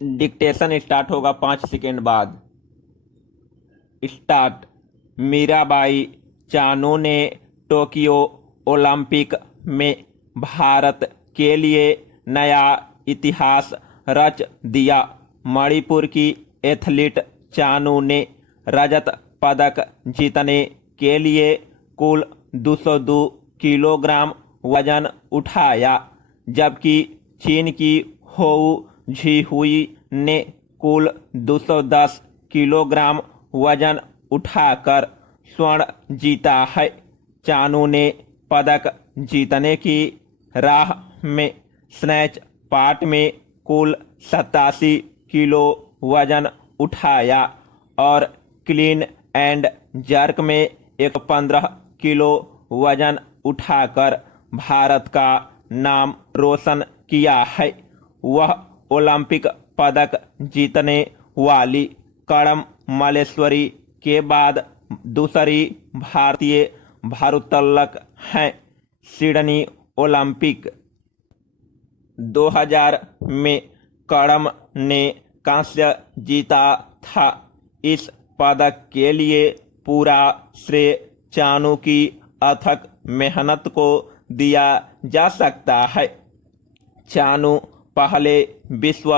Dictation start होगा 5 second बाद। Start. Mirabai Chanu ने टोक्यो ओलंपिक में भारत के लिए नया इतिहास रच दिया। मणिपुर की एथलीट चानू ने रजत पदक जीतने के लिए कुल 202 किलोग्राम वजन उठाया, जबकि चीन की होऊ झिहुई ने कुल 210 किलोग्राम वजन उठाकर स्वर्ण जीता है। चानू ने पदक जीतने की राह में स्नैच पार्ट में कुल 87 किलो वजन उठाया और क्लीन एंड जर्क में 115 किलो वजन उठाकर भारत का नाम रोशन किया है। वह ओलंपिक पदक जीतने वाली कड़म मल्लेश्वरी के बाद दूसरी भारतीय भारोत्तोलक हैं। सिडनी ओलंपिक 2000 में कड़म ने कांस्य जीता था। इस पदक के लिए पूरा श्रेय चानू की अथक मेहनत को दिया जा सकता है। चानू पहले विश्व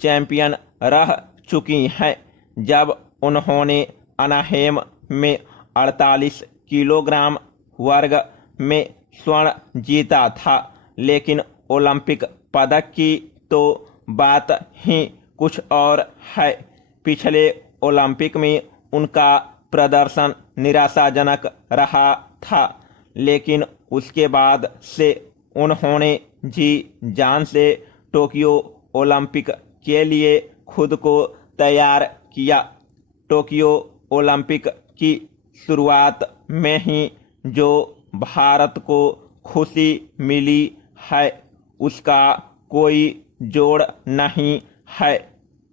चैंपियन रह चुकी हैं, जब उन्होंने अनाहेम में 48 किलोग्राम वर्ग में स्वर्ण जीता था। लेकिन ओलंपिक पदक की तो बात ही कुछ और है। पिछले ओलंपिक में उनका प्रदर्शन निराशाजनक रहा था, लेकिन उसके बाद से उन्होंने जी जान से टोक्यो ओलंपिक के लिए खुद को तैयार किया। टोक्यो ओलंपिक की शुरुआत में ही जो भारत को खुशी मिली है, उसका कोई जोड़ नहीं है।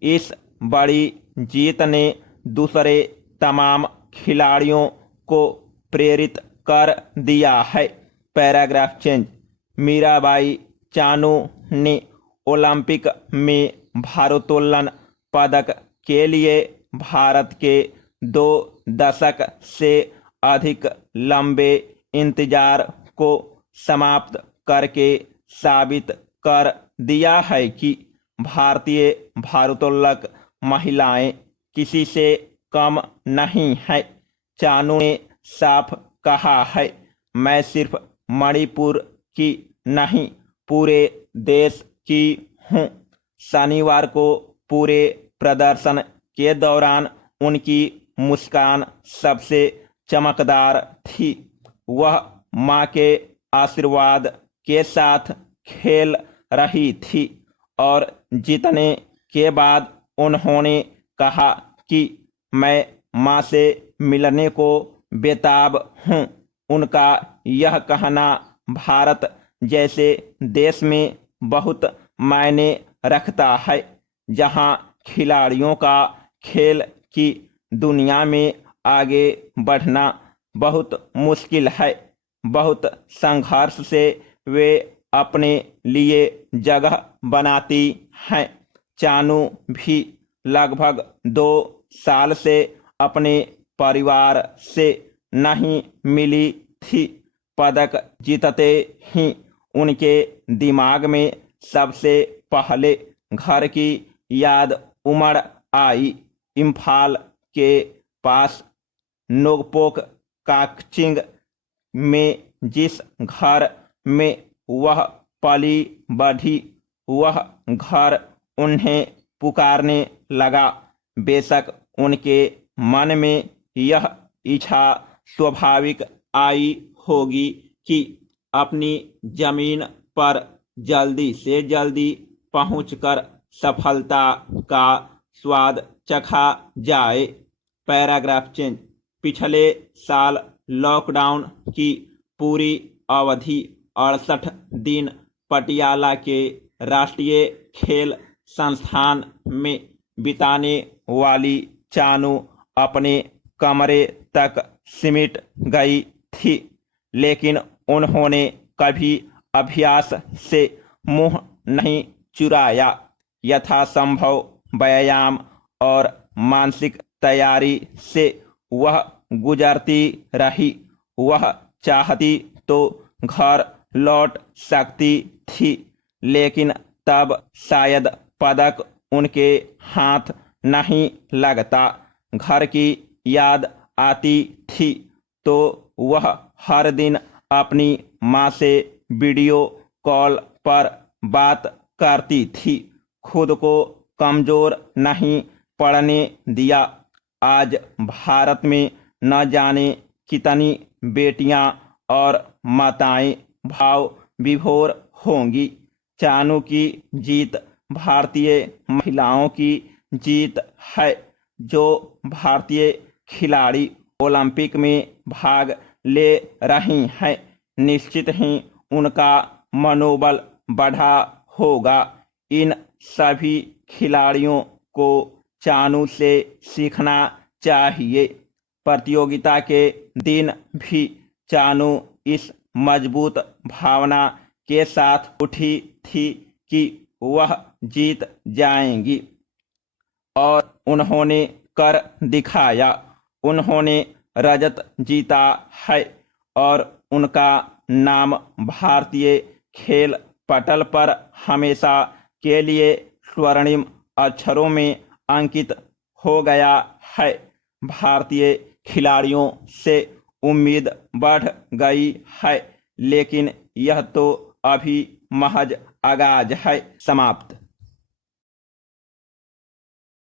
इस बड़ी जीत ने दूसरे तमाम खिलाड़ियों को प्रेरित कर दिया है। Paragraph change. मीराबाई चानू ने ओलंपिक में भारोत्तोलन पदक के लिए भारत के 2 दशक से अधिक लंबे इंतजार को समाप्त करके साबित कर दिया है कि भारतीय भारोत्तोलक महिलाएं किसी से कम नहीं है। चानू ने साफ कहा है, मैं सिर्फ मणिपुर की नहीं, पूरे देश की हूँ। शनिवार को पूरे प्रदर्शन के दौरान उनकी मुस्कान सबसे चमकदार थी। वह मां के आशीर्वाद के साथ खेल रही थी और जीतने के बाद उन्होंने कहा कि मैं मां से मिलने को बेताब हूँ। उनका यह कहना भारत जैसे देश में बहुत मायने रखता है, जहां खिलाड़ियों का खेल की दुनिया में आगे बढ़ना बहुत मुश्किल है। बहुत संघर्ष से वे अपने लिए जगह बनाती हैं। चानू भी लगभग 2 साल से अपने परिवार से नहीं मिली थी। पदक जीतते ही उनके दिमाग में सबसे पहले घर की याद उमड़ आई। इम्फाल के पास नोकपोक काकचिंग में जिस घर में वह पली बढ़ी, वह घर उन्हें पुकारने लगा। बेशक उनके मन में यह इच्छा स्वाभाविक आई होगी कि अपनी जमीन पर जल्दी से जल्दी पहुंचकर सफलता का स्वाद चखा जाए। Paragraph change. पिछले साल लॉकडाउन की पूरी अवधि 68 दिन पटियाला के राष्ट्रीय खेल संस्थान में बिताने वाली चानू अपने कमरे तक सिमट गई थी, लेकिन उन्होंने कभी अभ्यास से मुंह नहीं चुराया। यथासंभव व्यायाम और मानसिक तैयारी से वह गुजरती रही। वह चाहती तो घर लौट सकती थी, लेकिन तब शायद पदक उनके हाथ नहीं लगता। घर की याद आती थी तो वह हर दिन अपनी माँ से वीडियो कॉल पर बात करती थी। खुद को कमजोर नहीं पड़ने दिया। आज भारत में न जाने कितनी बेटियां और माताएं भाव विभोर होंगी। चानू की जीत भारतीय महिलाओं की जीत है। जो भारतीय खिलाड़ी ओलंपिक में भाग ले रही हैं, निश्चित ही उनका मनोबल बढ़ा होगा। इन सभी खिलाड़ियों को चानू से सीखना चाहिए। प्रतियोगिता के दिन भी चानू इस मजबूत भावना के साथ उठी थी कि वह जीत जाएंगी, और उन्होंने कर दिखाया। उन्होंने रजत जीता है और उनका नाम भारतीय खेल पटल पर हमेशा के लिए स्वर्णिम अक्षरों में अंकित हो गया है। भारतीय खिलाड़ियों से उम्मीद बढ़ गई है, लेकिन यह तो अभी महज आगाज है। समाप्त।